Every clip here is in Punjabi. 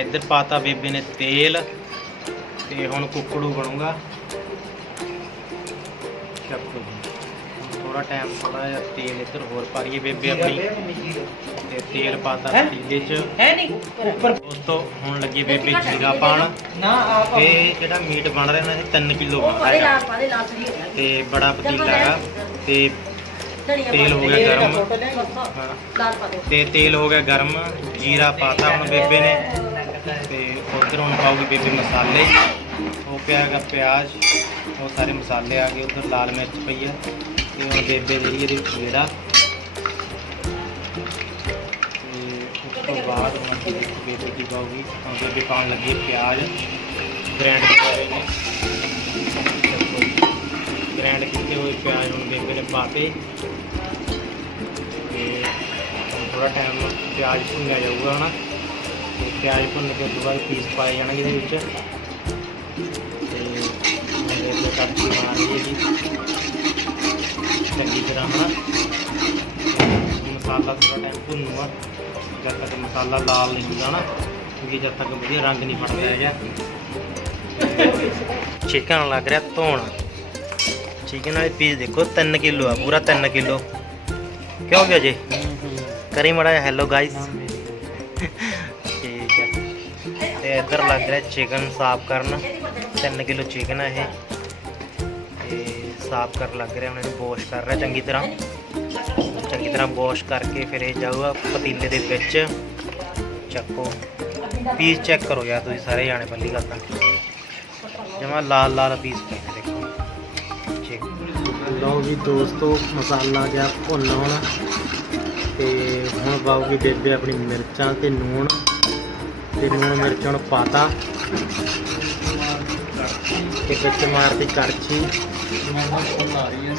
ਇੱਧਰ ਪਾਤਾ ਬੇਬੇ ਨੇ ਤੇਲ ਤੇ ਹੁਣ ਕੁੱਕੜੂ ਬਣੂਗਾ। ਚੱਕੋ ਥੋੜਾ ਟਾਈਮ ਥੋੜਾ ਜਿਹਾ ਤੇਲ ਇੱਧਰ ਹੋਰ ਪਾ ਲਈਏ ਬੇਬੇ ਆਪਣੀ। ਤੇ ਤੇਲ ਪਾਤਾ ਪਤੀਲੇ 'ਚ। ਹੈ ਨਹੀਂ? ਉੱਪਰ। ਦੋਸਤੋ ਹੁਣ ਲੱਗੀ ਬੇਬੇ ਜੀਰਾ ਪਾਣ। ਨਾ। ਆਪ ਤੇ ਜਿਹੜਾ ਮੀਟ ਬਣ ਰਿਹਾ ਨਾ ਇਹ 3 ਕਿਲੋ ਉਹ ਬਣ ਪਾਦੇ ਰਿਹਾ ਲਾਲ ਪਾਦੇ ਲਾਲ ਸਹੀ ਹੈ। ਤੇ ਬੜਾ ਪਤੀਲਾ ਹੈਗਾ। ਤੇ ਤੇਲ ਹੋ ਗਿਆ ਗਰਮ। ਤੇ ਤੇਲ ਹੋ ਗਿਆ ਗਰਮ। ਜੀਰਾ ਪਾਤਾ ਹੁਣ ਬੇਬੇ ਨੇ। ਤੇ ਉਧਰ ਹੁਣ ਪਾਉਗੀ ਬੇਬੇ ਮਸਾਲੇ। ਉਹ ਪਿਆ ਹੈਗਾ ਪਿਆਜ਼, ਉਹ ਸਾਰੇ ਮਸਾਲੇ ਆ ਗਏ। ਉਧਰ ਲਾਲ ਮਿਰਚ ਪਈ ਆ ਤੇ ਹੁਣ ਬੇਬੇ ਜਿਹੜੀ ਇਹਦੇ ਵਿੱਚ ਜਿਹੜਾ ਉਸ ਤੋਂ ਬਾਅਦ ਹੁਣ ਬੇਬੇ ਕੀ ਪਾਉਗੀ ਹੁਣ ਬੇਬੇ ਪਾਉਣ ਲੱਗੀ ਹੈ ਪਿਆਜ਼। ਗ੍ਰੈਂਡ ਕੀਤੇ ਨੇ। ਗ੍ਰੈਂਡ ਕੀਤੇ ਹੋਏ ਪਿਆਜ਼ ਹੁਣ ਬੇਬੇ ਨੇ ਪਾਤੇ। ਥੋੜਾ ਟਾਈਮ ਪਿਆਜ਼ ਭੁੰਨਿਆ ਜਾਊਗਾ, ਹਨਾ। ਪਿਆਜ਼ ਭੁੰਨ ਕੇ ਉਸ ਤੋਂ ਬਾਅਦ ਪੀਸ ਪਾਏ ਜਾਣਗੇ ਇਹਦੇ ਵਿੱਚ। ਤੇ ਮੇਰੇ ਕੱਚੀ ਮਾਰੀ ਹੈ ਜੀ। ਚੰਗੀ ਤਰ੍ਹਾਂ ਹਨਾ ਮਸਾਲਾ ਥੋੜਾ ਟਾਈਮ ਭੁੰਨੂਗਾ। ਜਦ ਤੱਕ ਮਸਾਲਾ ਲਾਲ ਨਹੀਂ ਹੁੰਦਾ ਨਾ ਕਿਉਂਕਿ ਜਦ ਤੱਕ ਵਧੀਆ ਰੰਗ ਨਹੀਂ ਫੜਦਾ ਹੈਗਾ। ਚਿਕਨ ਲੱਗ ਰਿਹਾ ਧੋਣ। ਚਿਕਨ ਵਾਲੇ ਪੀਸ ਦੇਖੋ 3 ਕਿਲੋ ਆ ਪੂਰਾ 3 ਕਿਲੋ। ਕਿਉਂ ਗਿਆ ਜੀ? ਕਰੀ ਮੜਾ ਹੈਲੋ ਗਾਇਸ ਤੇ ਇੱਧਰ ਲੱਗ ਰਿਹਾ ਚਿਕਨ ਸਾਫ਼ ਕਰਨ। 3 ਕਿਲੋ ਚਿਕਨ ਹੈ ਇਹ। ਤੇ ਸਾਫ਼ ਕਰਨ ਲੱਗ ਰਿਹਾ, ਹੁਣ ਇਹਨੂੰ ਵਾਸ਼ ਕਰ ਰਿਹਾ ਚੰਗੀ ਤਰ੍ਹਾਂ। ਚੰਗੀ ਤਰ੍ਹਾਂ ਵਾਸ਼ ਕਰਕੇ ਫਿਰ ਇਹ ਜਾਊਗਾ ਪਤੀਲੇ ਦੇ ਵਿੱਚ। ਚੱਕੋ। ਪੀਸ ਚੈੱਕ ਕਰੋ ਯਾਰ ਤੁਸੀਂ ਸਾਰੇ ਜਾਣੇ ਪਹਿਲੀ ਗੱਲ ਤਾਂ। ਜਮਾ ਲਾਲ ਲਾਲ ਪੀਸ ਪਏ ਨੇ ਦੇਖੋ। ਠੀਕ ਲਓ ਵੀ ਦੋਸਤੋ, ਮਸਾਲਾ ਆ ਗਿਆ ਭੁੰਨ ਹੁਣ ਤੇ ਹੁਣ ਪਾਉਗੀ ਬੇਬੇ ਆਪਣੀ ਮਿਰਚਾਂ ਤੇ ਨੂਣ। ਤੇ ਨੂਣ ਮਿਰਚ ਹੁਣ ਪਾਤਾ। ਤੇ ਵਿੱਚ ਮਾਰਦੀ ਕੜਛੀ।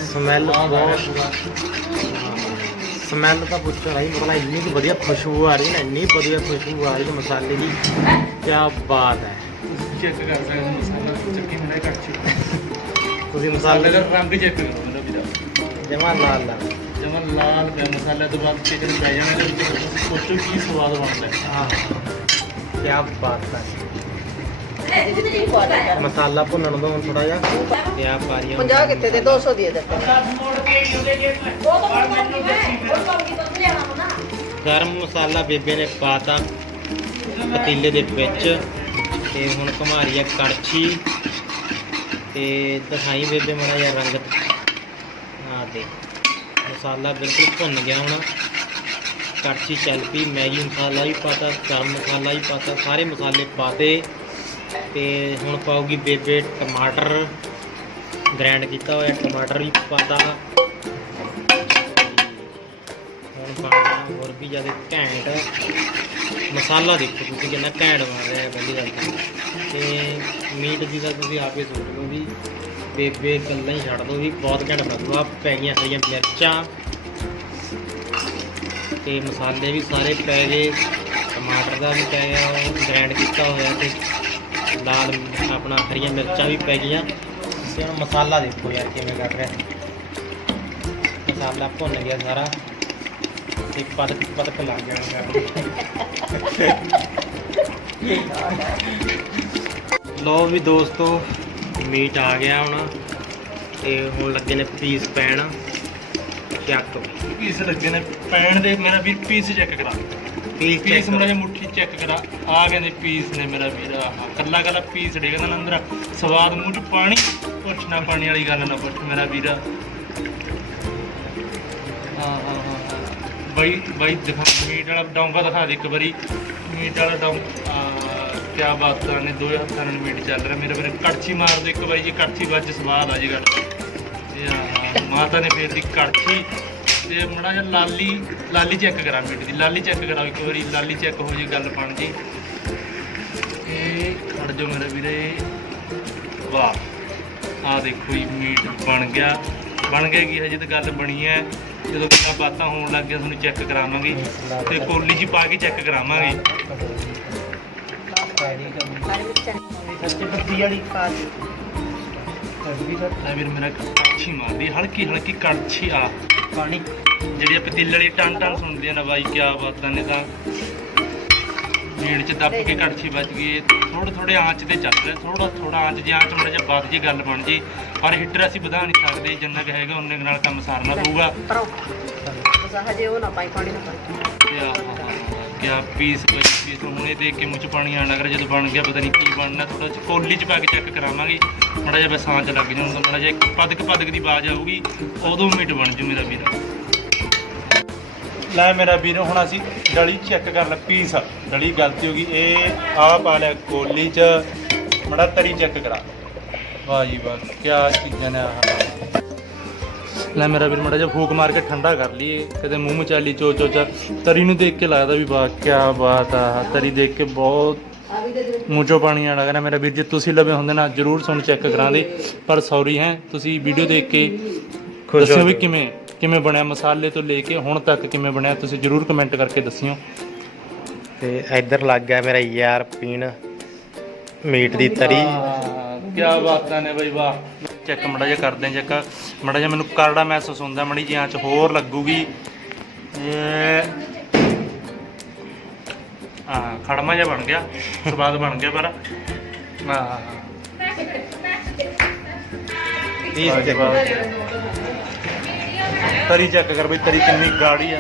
ਸਮੈਲ ਬਹੁਤ ਸਮੈਲ ਤਾਂ ਪੁੱਛੋ ਰਹੀ ਮਤਲਬ ਇੰਨੀ ਕੁ ਵਧੀਆ ਖੁਸ਼ਬੂ ਆ ਰਹੀ ਨਾ ਇੰਨੀ ਵਧੀਆ ਖੁਸ਼ਬੂ ਆ ਰਹੀ ਮਸਾਲੇ ਦੀ। ਕੀ ਬਾਤ ਹੈ। ਚੈੱਕ ਕਰ ਸਕਦੇ ਹੋ ਮਸਾਲਾ ਚੱਕੀ ਮੇਰਾ ਕੱਚੀ ਤੁਸੀਂ ਮਸਾਲੇ ਦਾ ਰੰਗ ਚੈੱਕ ਕਰੋ ਜਮਾ ਲਾਲ ਲਾਲ ਜਮਨ ਲਾਲ ਪਿਆ ਮਸਾਲੇ ਤੋਂ ਬਾਅਦ ਚਿਕਨ ਪੈ ਜਾਣਾ ਤੇ ਸੋਚੋ ਕੀ ਸਵਾਦ ਬਣਦਾ। ਹੈ। ਕੀ ਪਾ ਦੇ ਮਸਾਲਾ ਭੁੰਨਣ ਦੋ ਥੋੜਾ ਜਿਹਾ ਤੇ ਆ। ਪਾਰੀਆਂ 50 ਕਿੱਥੇ ਦੇ 200 ਦੇ ਤਾਂ। ਨਾ ਗਰਮ ਮਸਾਲਾ ਬੇਬੇ ਨੇ ਪਾਤਾ ਪਤੀਲੇ ਦੇ ਵਿੱਚ ਤੇ ਹੁਣ ਘਮਾਰੀ ਆ ਕੜਛੀ ਤੇ ਦਿਖਾਈ ਬੇਬੇ ਮਾੜਾ ਜਿਹਾ ਰੰਗ। ਆ ਦੇ ਮਸਾਲਾ ਬਿਲਕੁਲ ਭੁੰਨ ਗਿਆ ਹੁਣ। ਕੜਛੀ ਚੱਲ ਪਈ ਮੈਗੀ ਮਸਾਲਾ ਵੀ ਪਾਤਾ ਗਰਮ ਮਸਾਲਾ ਵੀ ਪਾਤਾ, ਸਾਰੇ ਮਸਾਲੇ ਪਾਤੇ ਤੇ ਹੁਣ ਪਾਉਗੀ ਬੇਬੇ ਟਮਾਟਰ ਗ੍ਰਾਈਂਡ ਕੀਤਾ ਹੋਇਆ, ਟਮਾਟਰ ਵੀ ਪਾਤਾ। ਹੁਣ ਪਾਣਾ ਹੋਰ ਵੀ ਜ਼ਿਆਦਾ ਘੈਂਟ ਮਸਾਲਾ ਦੇਖੋ ਤੁਸੀਂ ਕਿੰਨਾ ਘੈਂਟ ਬਣ ਰਿਹਾ ਹੈ ਪਹਿਲੀ ਗੱਲ ਤਾਂ। ਤੇ ਮੀਟ ਦੀ ਤਾਂ ਤੁਸੀਂ ਆਪੇ ਸੋਚ ਲਓ ਵੀ ਬੇਬੇ ਗੱਲਾਂ ਹੀ ਛੱਡ ਦੋ ਵੀ ਬਹੁਤ ਘੈਂਟ ਬਣੂਗਾ ਪੈ ਗਈਆਂ ਹਰੀਆਂ ਮਿਰਚਾਂ ਤੇ ਮਸਾਲੇ ਵੀ ਸਾਰੇ ਪੈ ਗਏ, ਟਮਾਟਰ ਦਾ ਵੀ ਪੈ ਗਿਆ ਗ੍ਰਾਈਂਡ ਕੀਤਾ ਹੋਇਆ ਤੇ ਲਾਲ ਆਪਣਾ ਹਰੀਆਂ ਮਿਰਚਾਂ ਵੀ ਪੈ ਗਈਆਂ। ਤੇ ਹੁਣ ਮਸਾਲਾ ਦੇਖੋ ਯਾਰ ਕਿਵੇਂ ਕਰ ਰਿਹਾ। ਮਸਾਲਾ ਭੁੰਨ ਗਿਆ ਸਾਰਾ ਤੇ ਪਦਕ ਪਤਕ ਲੱਗ ਜਾਣਾ ਲੋ ਵੀ ਦੋਸਤੋ, ਮੀਟ ਆ ਗਿਆ ਹੁਣ ਤੇ ਹੁਣ ਲੱਗੇ ਨੇ ਪੀਸ ਪੈਣ। ਚੱਕ ਪੀਸ ਲੱਗੇ ਨੇ? ਪੈਣ ਦੇ ਮੇਰਾ ਵੀਰ ਪੀਸ ਚੈੱਕ ਕਰਾ। ਪੀਸ ਪੀਸ ਮੇਰਾ ਜਿਹਾ ਮੁੱਠੀ ਚੈੱਕ ਕਰਾ। ਆ ਕਹਿੰਦੇ ਪੀਸ ਨੇ ਮੇਰਾ ਵੀਰ ਆਹ ਕੱਲਾ ਕੱਲਾ ਪੀਸ ਡੇਗਾ ਨਾ ਅੰਦਰ। ਸਵਾਦ ਮੂੰਹ ਚ ਪਾਣੀ ਪੁੱਛਣਾ ਪਾਣੀ ਵਾਲੀ ਗੱਲ ਨਾ ਪੁੱਛ ਮੇਰਾ ਵੀਰ। ਹਾਂ ਹਾਂ ਹਾਂ ਹਾਂ। ਬਾਈ ਬਾਈ ਦਿਖਾ ਮੀਟ ਵਾਲਾ ਡੋਂਗਾ ਦਿਖਾ ਦੇ ਇੱਕ ਵਾਰੀ। ਮੀਟ ਵਾਲਾ ਡੋਂ ਕੀ ਬਾਤ ਨੇ ਦੋ ਹੱਥਾਂ ਨਾਲ ਮੀਟ ਚੱਲ ਰਿਹਾ। ਮੇਰੇ ਵੀਰ ਕੜਛੀ ਮਾਰ ਦੋ ਇੱਕ ਵਾਰੀ ਜੀ ਕੜਛੀ ਵੱਜ ਸਵਾਦ ਆ ਜੀ ਗੱਲ। ਤੇ ਆਹ ਮਾਤਾ ਨੇ ਫੇਰ ਦੀ ਕੜਛੀ ਤੇ ਮੜਾ ਜਿਹਾ ਲਾਲੀ ਲਾਲੀ ਚੈੱਕ ਕਰਾਂ ਮੀਟ ਦੀ ਲਾਲੀ ਚੈੱਕ ਕਰਾਂ ਇੱਕ ਵਾਰੀ ਲਾਲੀ ਚੈੱਕ ਹੋ ਜੀ ਗੱਲ ਬਣ ਜੀ। ਇਹ ਖੜ ਜੋ ਮੇਰੇ ਵੀਰੇ। ਵਾਹ ਆ ਦੇਖੋ ਜੀ ਮੀਟ ਬਣ ਗਿਆ। ਬਣ ਗਿਆ ਕੀ ਹਜੇ ਤਾਂ ਗੱਲ ਬਣੀ ਹੈ। ਜਦੋਂ ਗੱਲਾਂ ਬਾਤਾਂ ਹੋਣ ਲੱਗ ਗਿਆ ਤੁਹਾਨੂੰ ਚੈੱਕ ਕਰਾਵਾਂਗੇ। ਤੇ ਕੋਲੀ 'ਚ ਪਾ ਕੇ ਚੈੱਕ ਕਰਾਵਾਂਗੇ। ਕੱਚੇ ਪੱਤੀ ਵਾਲੀ ਪਾ ਲੈ ਵੀਰ ਮੇਰਾ ਕੜਛੀ ਮਾਰਦੀ ਹਲਕੀ ਹਲਕੀ ਕੜਛੀ ਆ। ਪਾਣੀ। ਜਿਹੜੀ ਆ ਪਤੀਲੇ ਵਾਲੀ ਟਨ ਟਨ ਸੁਣਦੀ ਨਾ ਬਾਈ ਕੀ ਬਾਤਾਂ ਨੇ ਤਾਂ। ਮੀਟ 'ਚ ਦੱਬ ਕੇ ਕੜਛੀ ਵੱਜ ਗਈ ਥੋੜੇ ਥੋੜੇ ਆਂਚ ਤੇ ਚੱਲ ਰਿਹਾ ਥੋੜਾ ਥੋੜਾ ਆਂਚ ਜੇ ਆਂਚ ਮੜਾ ਜਿਹਾ ਵੱਧ ਜੀ ਗੱਲ ਬਣ ਜੀ। ਪਰ ਹੀਟਰ ਅਸੀਂ ਵਧਾ ਨਹੀਂ ਸਕਦੇ ਜਿੰਨਾ ਕਿ ਹੈਗਾ ਕੁ ਨਾਲ ਕੰਮ ਸਾਰਨਾ ਪਊਗਾ। ਪਰੋ ਬਸ ਹਜੇ ਉਹ ਨਾ ਪਾਈ ਪਾਣੀ ਨਾ ਪਾਈ। ਤੇ ਆਹ ਕਿਆ ਪੀਸ ਬਈ ਹੁਣੇ ਦੇਖ ਕੇ ਮੂੰਹ ਪਾਣੀ ਆਣ ਲੱਗ ਰਿਹਾ, ਜਦੋਂ ਬਣ ਗਿਆ ਪਤਾ ਨਹੀਂ ਕੀ ਬਣਨਾ ਥੋੜਾ ਜਿਹਾ ਕੋਲੀ 'ਚ ਪਾ ਕੇ ਚੈੱਕ ਕਰਾਵਾਂਗੇ। ਮੜਾ ਜਿਹਾ ਬਸਾਂ 'ਚ ਲੱਗ ਜਾਊਗਾ, ਮੜਾ ਜਿਹਾ ਇੱਕ ਪਦਕ ਪਦਕ ਦੀ ਆਵਾਜ਼ ਆਊਗੀ, ਉਦੋਂ ਮੀਟ ਬਣ ਜੂ ਮੇਰਾ ਵੀਰ। ਲੈ ਮੇਰਾ ਵੀਰ, ਹੁਣ ਅਸੀਂ ਡਲੀ ਚੈੱਕ ਕਰ ਲੈ ਪੀਸ ਡਲੀ ਗਲਤੀ ਹੋ ਗਈ, ਇਹ ਆ ਪਾ ਲਿਆ ਕੋਲੀ ਚ, ਮੜਾ ਤਰੀ ਚੈੱਕ ਕਰਾ। ਵਾਹ ਜੀ ਵਾਹ ਕੀ ਚੀਜ਼ਾਂ ਨੇ ਆਹ। ਲੈ ਮੇਰਾ ਵੀਰ ਮੜਾ ਜਿਹਾ ਫੂਕ ਮਾਰ ਕੇ ਠੰਡਾ ਕਰ ਲਈਏ। ਕਦੇ ਮੂੰਹ ਮਚਾਲੀ ਚੋ ਚੋ ਚਾ। ਤਰੀ ਨੂੰ ਦੇਖ ਕੇ ਲੱਗਦਾ ਵੀ ਵਾਹ ਕੀ ਬਾਤ ਆ। ਤਰੀ ਦੇਖ ਕੇ ਬਹੁਤ ਮੂੰਹ ਚੋਂ ਪਾਣੀ ਆਣ ਲੱਗ ਮੇਰਾ ਵੀਰ ਜੇ ਤੁਸੀਂ ਲਵੇ ਹੁੰਦੇ ਨਾ ਜਰੂਰ ਤੁਹਾਨੂੰ ਚੈੱਕ ਕਰਾਉਂਦੇ ਪਰ ਸੌਰੀ ਹੈ ਤੁਸੀਂ ਵੀਡੀਓ ਦੇਖ ਕੇ ਖੁਸ਼ ਦੱਸਿਓ ਹੋ ਵੀ। ਕਿਵੇਂ ਕਿਵੇਂ ਬਣਿਆ? ਮਸਾਲੇ ਤੋਂ ਲੈ ਕੇ ਹੁਣ ਤੱਕ ਕਿਵੇਂ ਬਣਿਆ? ਤੁਸੀਂ ਜਰੂਰ ਕਮੈਂਟ ਕਰਕੇ ਦੱਸਿਓ। ਤੇ ਇੱਧਰ ਲੱਗ ਗਿਆ ਮੇਰਾ ਯਾਰ ਪੀਣ ਮੀਟ ਦੀ ਤਰੀ। ਕੀ ਬਾਤਾਂ ਨੇ ਬਈ ਵਾਹ। ਚੈੱਕ ਮੜਾ ਜਿਹਾ ਕਰਦੇ ਚੈੱਕ ਮੜਾ ਜਿਹਾ ਮੈਨੂੰ ਕਰੜਾ ਮਹਿਸੂਸ ਹੁੰਦਾ ਮੜੀ ਜੀ ਆਂਚ ਹੋਰ ਲੱਗੂਗੀ। ਆ ਖੜਮਾ ਜਿਹਾ ਬਣ ਗਿਆ ਸਵਾਦ ਬਣ ਗਿਆ ਪਰ। ਤਰੀ ਚੈੱਕ ਕਰ ਬਈ ਤਰੀ ਕਿੰਨੀ ਗਾੜੀ ਆ।